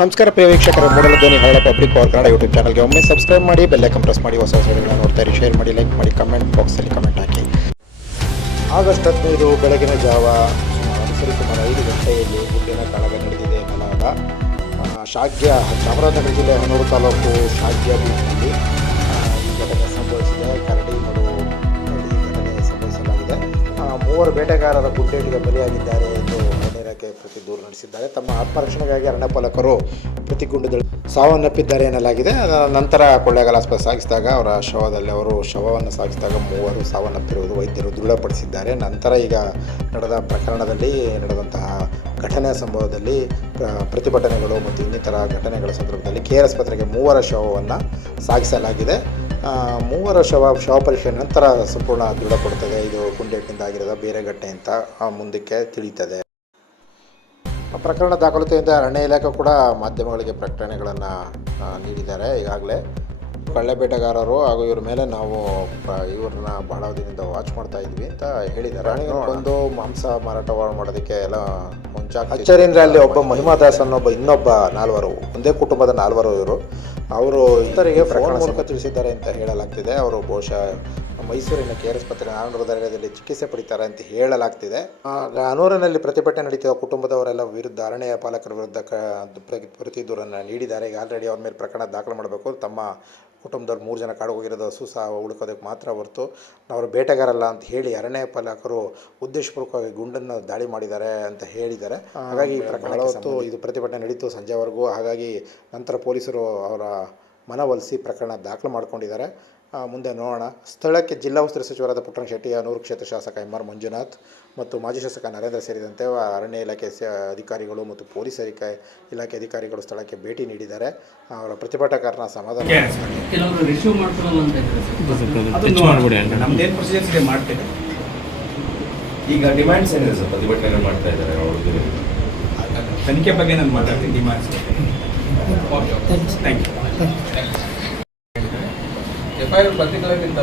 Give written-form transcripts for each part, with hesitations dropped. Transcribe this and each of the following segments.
ನಮಸ್ಕಾರ ಪ್ರಿಯ ವೀಕ್ಷಕರೇ, ಮೂಡಲ ಧ್ವನಿ ಹಳ್ಳ ಪಬ್ಲಿಕ್ ಪವರ್ ಕನ್ನಡ ಯೂಟ್ಯೂಬ್ ಚಾನಲ್ಗೆ ಒಮ್ಮೆ ಸಬ್ಸ್ಕ್ರೈಬ್ ಮಾಡಿ, ಬೆಲ್ ಐಕಾನ್ ಪ್ರೆಸ್ ಮಾಡಿ, ಹೊಸ ವಿಡಿಯೋಗಳನ್ನು ನೋಡ್ತಾ ಇರಿ. ಶೇರ್ ಮಾಡಿ, ಲೈಕ್ ಮಾಡಿ, ಕಮೆಂಟ್ ಬಾಕ್ಸಲ್ಲಿ ಕಮೆಂಟ್ ಹಾಕಿ. ಆಗಸ್ಟ್ 15 ಬೆಳಗಿನ ಜಾವ ಸರಿಸುಮಾರು 5 ಗಂಟೆಯಲ್ಲಿ ಗುಂಡಿನ ಕಾಳಗ ನಡೆದಿದೆ ಎನ್ನಲಾದ ಶಾಗ್ಯ ಚಾಮರಾಜನಗರ ಜಿಲ್ಲೆ ಹನೂರು ತಾಲೂಕು ಶಾಗ್ಯ ಬೀಚ್ನಲ್ಲಿ ಈ ಘಟನೆ ಸಂಭವಿಸಿದೆ. ಕರಡಿ ನಡುವಿನಲ್ಲಿ ಘಟನೆ ಸಂಭವಿಸಲಾಗಿದೆ. 3 ಬೇಟೆಗಾರರ ಗುಂಡೇಟಿಗೆ ಬಲಿಯಾಗಿದ್ದಾರೆ ಎಂದು ಪ್ರತಿ ದೂರು ನಡೆಸಿದ್ದಾರೆ. ತಮ್ಮ ಆತ್ಮರಕ್ಷಣೆಗಾಗಿ ಅರಣ್ಯಪಾಲಕರು ಪ್ರತಿ ಗುಂಡದಲ್ಲಿ ಸಾವನ್ನಪ್ಪಿದ್ದಾರೆ ಎನ್ನಲಾಗಿದೆ. ನಂತರ ಕೊಳ್ಳೇಗಾಲ ಆಸ್ಪತ್ರೆ ಸಾಗಿಸಿದಾಗ ಅವರು ಶವವನ್ನು ಸಾಗಿಸಿದಾಗ 3 ಸಾವನ್ನಪ್ಪಿರುವುದು ವೈದ್ಯರು ದೃಢಪಡಿಸಿದ್ದಾರೆ. ನಂತರ ಈಗ ನಡೆದಂತಹ ಘಟನೆಯ ಸಂಭವದಲ್ಲಿ ಪ್ರತಿಭಟನೆಗಳು ಮತ್ತು ಇನ್ನಿತರ ಘಟನೆಗಳ ಸಂದರ್ಭದಲ್ಲಿ KR ಆಸ್ಪತ್ರೆಗೆ 3 ಶವವನ್ನು ಸಾಗಿಸಲಾಗಿದೆ. 3 ಶವ ಪರೀಕ್ಷೆ ನಂತರ ಸಂಪೂರ್ಣ ದೃಢಪಡುತ್ತದೆ ಇದು ಗುಂಡೇಟಿನಿಂದ ಆಗಿರೋದ ಬೇರೆ ಘಟನೆ ಅಂತ ಮುಂದಕ್ಕೆ ತಿಳಿಯುತ್ತದೆ. ಪ್ರಕರಣ ದಾಖಲಾತಿಯಿಂದ ಅರಣ್ಯ ಇಲಾಖೆ ಕೂಡ ಮಾಧ್ಯಮಗಳಿಗೆ ಪ್ರಕಟಣೆಗಳನ್ನು ನೀಡಿದ್ದಾರೆ. ಈಗಾಗಲೇ ಕಳ್ಳೆ ಬೇಟೆಗಾರರು ಹಾಗೂ ಇವ್ರ ಮೇಲೆ ನಾವು ಇವ್ರನ್ನ ಬಹಳ ದಿನದಿಂದ ವಾಚ್ ಮಾಡ್ತಾ ಇದ್ವಿ ಅಂತ ಹೇಳಿದ್ದಾರೆ. ಒಂದು ಮಾಂಸ ಮಾರಾಟ ಮಾಡೋದಕ್ಕೆ ಎಲ್ಲ ಅಚ್ಚರಿಂದ ಅಲ್ಲಿ ಒಬ್ಬ ಮಹಿಮಾದಾಸ್ ಅನ್ನೊಬ್ಬ ಇನ್ನೊಬ್ಬ 4 ಒಂದೇ ಕುಟುಂಬದ 4 ಇವರು ಇತರಿಗೆ ಪ್ರಕರಣ ಮೂಲಕ ತಿಳಿಸಿದ್ದಾರೆ ಅಂತ ಹೇಳಲಾಗ್ತಿದೆ. ಅವರು ಬಹುಶಃ ಮೈಸೂರಿನ KR ಆಸ್ಪತ್ರೆ ನಾರಾಯಣದಲ್ಲಿ ಚಿಕಿತ್ಸೆ ಪಡಿತಾರೆ ಅಂತ ಹೇಳಲಾಗ್ತಿದೆ. ಹನೂರಿನಲ್ಲಿ ಪ್ರತಿಭಟನೆ ನಡೀತಿರುವ ಕುಟುಂಬದವರೆಲ್ಲ ವಿರುದ್ಧ ಅರಣ್ಯ ಪಾಲಕರ ವಿರುದ್ಧ ಪ್ರತಿ ದೂರನ್ನು ನೀಡಿದ್ದಾರೆ. ಈಗ ಆಲ್ರೆಡಿ ಅವ್ರ ಮೇಲೆ ಪ್ರಕರಣ ದಾಖಲು ಮಾಡಬೇಕು. ತಮ್ಮ ಕುಟುಂಬದವ್ರು 3 ಜನ ಕಾಡು ಹೋಗಿರೋದು ಹಸು ಉಳ್ಕೋದಕ್ಕೆ ಮಾತ್ರ ಹೊರತು ಅವರು ಬೇಟೆಗಾರಲ್ಲ ಅಂತ ಹೇಳಿ ಅರಣ್ಯ ಪಾಲಕರು ಉದ್ದೇಶಪೂರ್ವಕವಾಗಿ ಗುಂಡನ್ನು ದಾಳಿ ಮಾಡಿದ್ದಾರೆ ಅಂತ ಹೇಳಿದ್ದಾರೆ. ಹಾಗಾಗಿ ಈ ಪ್ರಕರಣ ಇದು ಪ್ರತಿಭಟನೆ ನಡೀತು ಸಂಜೆವರೆಗೂ. ಹಾಗಾಗಿ ನಂತರ ಪೊಲೀಸರು ಅವರ ಮನವೊಲಿಸಿ ಪ್ರಕರಣ ದಾಖಲು ಮಾಡಿಕೊಂಡಿದ್ದಾರೆ. ಮುಂದೆ ನೋಡೋಣ. ಸ್ಥಳಕ್ಕೆ ಜಿಲ್ಲಾ ಉಸ್ತುವಾರಿ ಸಚಿವರಾದ ಪುಟ್ಟರಂಗ ಶೆಟ್ಟಿ, ಹನೂರು ಕ್ಷೇತ್ರ ಶಾಸಕ MR ಮಂಜುನಾಥ್ ಮತ್ತು ಮಾಜಿ ಶಾಸಕ ನರೇಂದ್ರ ಸೇರಿದಂತೆ ಅರಣ್ಯ ಇಲಾಖೆ ಅಧಿಕಾರಿಗಳು ಮತ್ತು ಪೊಲೀಸ್ ಇಲಾಖೆ ಅಧಿಕಾರಿಗಳು ಸ್ಥಳಕ್ಕೆ ಭೇಟಿ ನೀಡಿದ್ದಾರೆ. ಅವರ ಪ್ರತಿಭಟನಾಕಾರನ ಸಮಾಧಾನ ಈಗ ಡಿಮ್ಯಾಂಡ್ಸ್ ಏನಿದೆ ಸರ್? ಪ್ರತಿಭಟನೆ ಮಾಡ್ತಾ ಇದ್ದಾರೆ ಅವ್ರಿಗೆ ತನಿಖೆ ಬಗ್ಗೆ ನಾನು ಮಾತಾಡ್ತೀನಿ. Demands thank you. FIR particular ಇಂಥ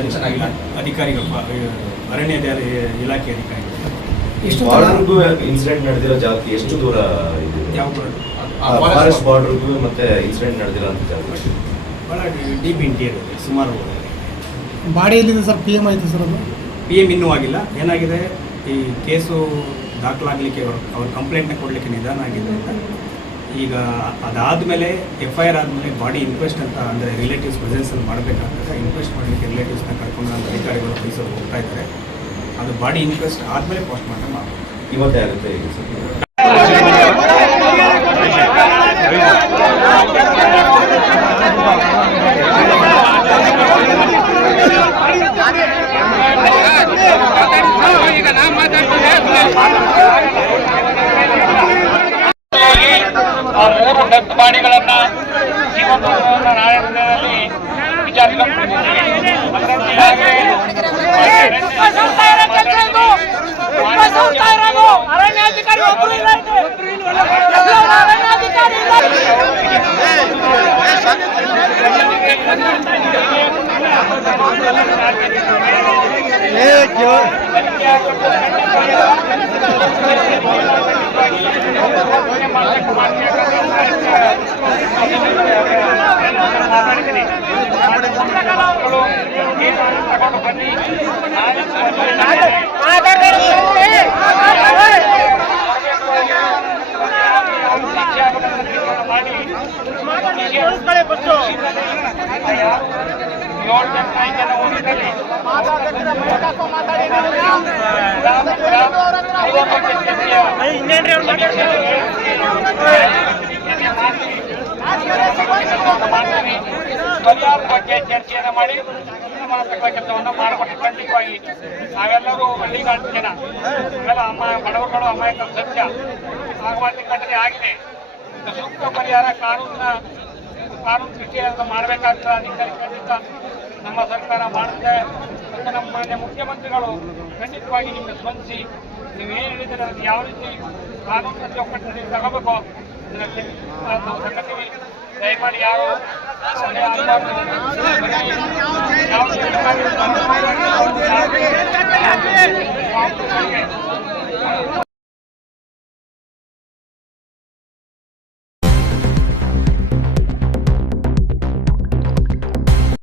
ಮೆನ್ಷನ್ ಆಗಿಲ್ಲ. ಅಧಿಕಾರಿಗಳು ಅರಣ್ಯ ಇಲಾಖೆ ಅಧಿಕಾರಿಗಳು ಬಾರ್ಡರ್ಗೂ ಇನ್ಸಿಡೆಂಟ್ ನಡೆದಿರೋ ಜಾಗಕ್ಕೆ ಎಷ್ಟು ದೂರ ಇದೆ? ಯಾವ ಫಾರೆಸ್ಟ್ ಬಾರ್ಡರ್ಗೂ ಮತ್ತೆ ಇನ್ಸಿಡೆಂಟ್ ನಡೆದಿರೋ ಅಂತ ಜಾಗ ಭಾಳ ಡೀಪ್ ಇಂಟೀರಿಯರ್ ಇದೆ. ಸುಮಾರು ಬಾಡಿ ಎಲ್ಲಿದೆ ಸರ್? PM ಆಯಿತು ಸರ್? ಅದು PM ಇನ್ನೂ ಆಗಿಲ್ಲ. ಏನಾಗಿದೆ, ಈ ಕೇಸು ದಾಖಲಾಗಲಿಕ್ಕೆ ಅವ್ರ ಕಂಪ್ಲೇಂಟ್ನ ಕೊಡಲಿಕ್ಕೆ ನಿಧಾನ ಆಗಿದೆ ಅಂತ. ಈಗ ಅದಾದಮೇಲೆ FIR ಆದಮೇಲೆ ಬಾಡಿ ಇನ್ಕ್ವೆಸ್ಟ್ ಅಂತ ಅಂದರೆ ರಿಲೇಟಿವ್ಸ್ ಪ್ರೆಸೆನ್ಸಲ್ಲಿ ಮಾಡಬೇಕಾಗ್ತದೆ. ಇನ್ಕ್ವೆಸ್ಟ್ ಮಾಡಲಿಕ್ಕೆ ರಿಲೇಟಿವ್ಸ್ನ ಕರ್ಕೊಂಡು ಅಧಿಕಾರಿಗಳು ಮೈಸೂರು ಹೋಗ್ತಾ ಇದ್ದಾರೆ. ಅದು ಬಾಡಿ ಇನ್ಕ್ವೆಸ್ಟ್ ಆದಮೇಲೆ ಪೋಸ್ಟ್ ಮಾರ್ಟಮ್ ಮಾಡಬೇಕು. ಇವತ್ತೇ ಆಗುತ್ತೆ ಈಗ ಸರ್. ಬಾಡಿಗಳನ್ನು ಈ ಒಂದು ನಾರಾಯಣದಲ್ಲಿ ವಿಚಾರಿಸಿಕೊಂಡು ಅರಣ್ಯಾಧಿಕಾರಿ ಒಬ್ಬರು ಇಲ್ಲ. ಬಗ್ಗೆ ಚರ್ಚೆಯನ್ನು ಮಾಡಿ ಕೆಲಸವನ್ನು ಮಾಡಿಕೊಟ್ಟು ಖಂಡಿತವಾಗಿ ನಾವೆಲ್ಲರೂ ಹಳ್ಳಿಗಾಡು ಜನ ಇವೆಲ್ಲ ಬಡವರುಗಳು ಅಮಾಯಕ ಸತ್ಯ ಆಗುವಂಥ ಘಟನೆ ಆಗಿದೆ. ಸೂಕ್ತ ಪರಿಹಾರ ಕಾನೂನು ದೃಷ್ಟಿಯಿಂದ ಮಾಡಬೇಕಾಗ್ತದೆ. ಅಧಿಕಾರಿ ಖಂಡಿತ ನಮ್ಮ ಸರ್ಕಾರ ಮಾಡುತ್ತೆ ಮತ್ತು ನಮ್ಮ ಮಾನ್ಯ ಮುಖ್ಯಮಂತ್ರಿಗಳು ಖಂಡಿತವಾಗಿ ನಿಮಗೆ ಸ್ಪಂದಿಸಿ ನೀವೇನು ಹೇಳಿದರೆ ಅದಕ್ಕೆ ಯಾವ ರೀತಿ ಕಾನೂನಿನ ಚೌಕಟ್ಟಿನಲ್ಲಿ ತಗೋಬೇಕು ನಾವು ಸಂಗತಿ ದಯಮಾಡಿ ಯಾರು ಯಾವ